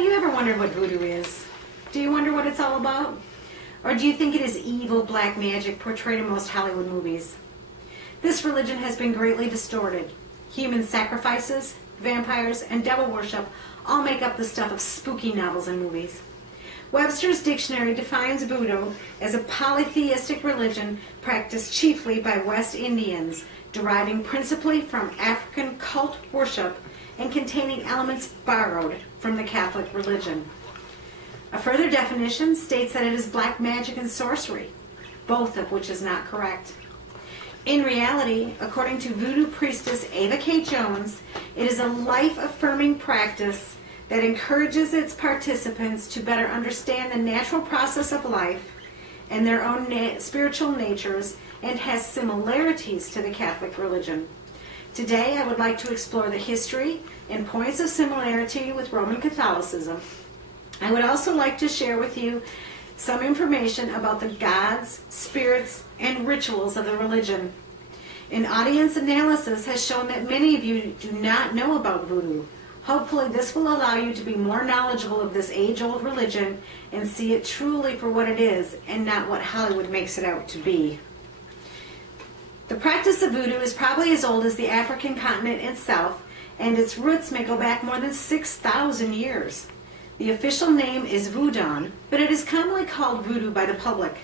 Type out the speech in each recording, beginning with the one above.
Have you ever wondered what voodoo is? Do you wonder what it's all about? Or do you think it is evil black magic portrayed in most Hollywood movies? This religion has been greatly distorted. Human sacrifices, vampires, and devil worship all make up the stuff of spooky novels and movies. Webster's dictionary defines voodoo as a polytheistic religion practiced chiefly by West Indians, deriving principally from African cult worship and containing elements borrowed from the Catholic religion. A further definition states that it is black magic and sorcery, both of which is not correct. In reality, according to voodoo priestess Ava K. Jones, it is a life-affirming practice that encourages its participants to better understand the natural process of life and their own spiritual natures, and has similarities to the Catholic religion. Today, I would like to explore the history and points of similarity with Roman Catholicism. I would also like to share with you some information about the gods, spirits, and rituals of the religion. An audience analysis has shown that many of you do not know about voodoo. Hopefully this will allow you to be more knowledgeable of this age-old religion and see it truly for what it is and not what Hollywood makes it out to be. The practice of voodoo is probably as old as the African continent itself, and its roots may go back more than 6,000 years. The official name is Voodoo, but it is commonly called voodoo by the public.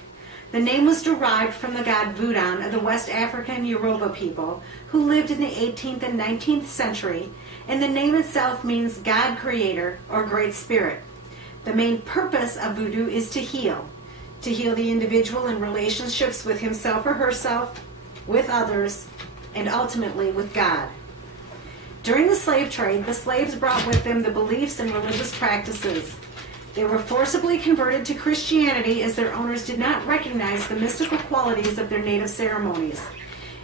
The name was derived from the god Voodoo of the West African Yoruba people who lived in the 18th and 19th century, and the name itself means God Creator or Great Spirit. The main purpose of voodoo is to heal the individual in relationships with himself or herself, with others, and ultimately with God. During the slave trade, the slaves brought with them the beliefs and religious practices. They were forcibly converted to Christianity as their owners did not recognize the mystical qualities of their native ceremonies.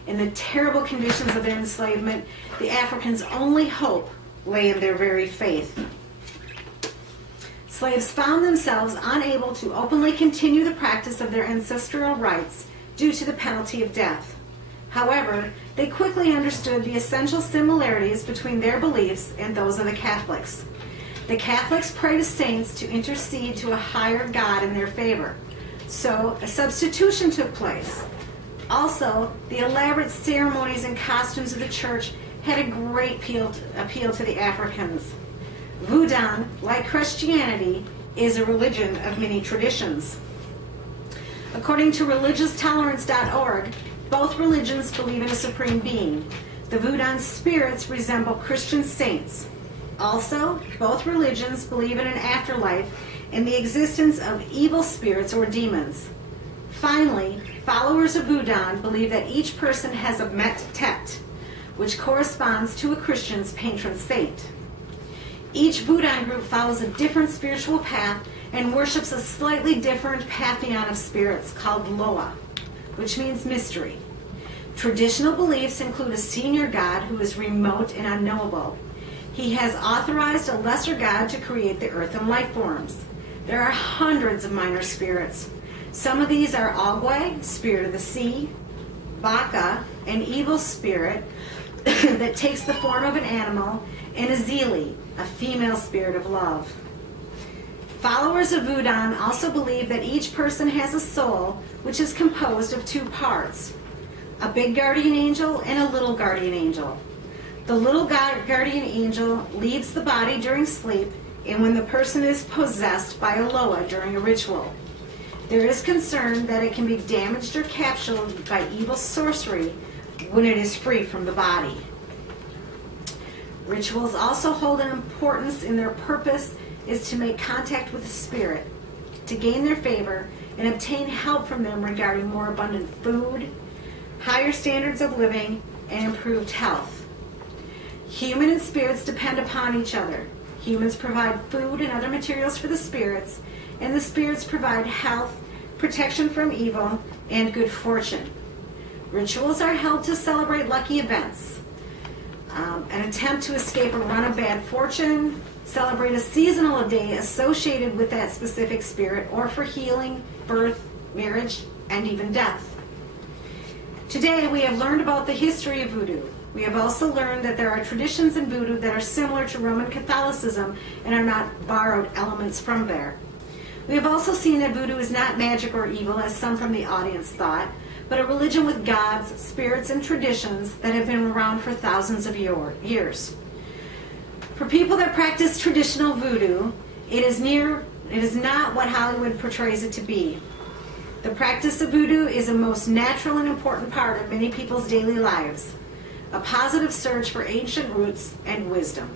In the terrible conditions of their enslavement, the Africans' only hope lay in their very faith. Slaves found themselves unable to openly continue the practice of their ancestral rites due to the penalty of death. However, they quickly understood the essential similarities between their beliefs and those of the Catholics. The Catholics pray to saints to intercede to a higher God in their favor. So a substitution took place. Also, the elaborate ceremonies and costumes of the church had a great appeal to the Africans. Voodoo, like Christianity, is a religion of many traditions. According to religioustolerance.org, both religions believe in a supreme being. The Voodoo spirits resemble Christian saints. Also, both religions believe in an afterlife and the existence of evil spirits or demons. Finally, followers of Voodoo believe that each person has a met-tet, which corresponds to a Christian's patron saint. Each Voodoo group follows a different spiritual path and worships a slightly different pantheon of spirits called Loa, which means mystery. Traditional beliefs include a senior god who is remote and unknowable. He has authorized a lesser god to create the earth and life forms. There are hundreds of minor spirits. Some of these are Ogwe, spirit of the sea, Baka, an evil spirit that takes the form of an animal, and Azili, a female spirit of love. Followers of Voodoo also believe that each person has a soul which is composed of two parts, a big guardian angel and a little guardian angel. The little guardian angel leaves the body during sleep and when the person is possessed by a Loa during a ritual. There is concern that it can be damaged or captured by evil sorcery when it is free from the body. Rituals also hold an importance in their purpose is to make contact with the spirit, to gain their favor, and obtain help from them regarding more abundant food, higher standards of living, and improved health. Human and spirits depend upon each other. Humans provide food and other materials for the spirits, and the spirits provide health, protection from evil, and good fortune. Rituals are held to celebrate lucky events, an attempt to escape a run of bad fortune, celebrate a seasonal day associated with that specific spirit, or for healing, birth, marriage, and even death. Today we have learned about the history of voodoo, We have also learned that there are traditions in voodoo that are similar to Roman Catholicism and are not borrowed elements from there. We have also seen that voodoo is not magic or evil, as some from the audience thought, but a religion with gods, spirits, and traditions that have been around for thousands of years. For people that practice traditional voodoo, it is not what Hollywood portrays it to be. The practice of voodoo is a most natural and important part of many people's daily lives, a positive search for ancient roots and wisdom.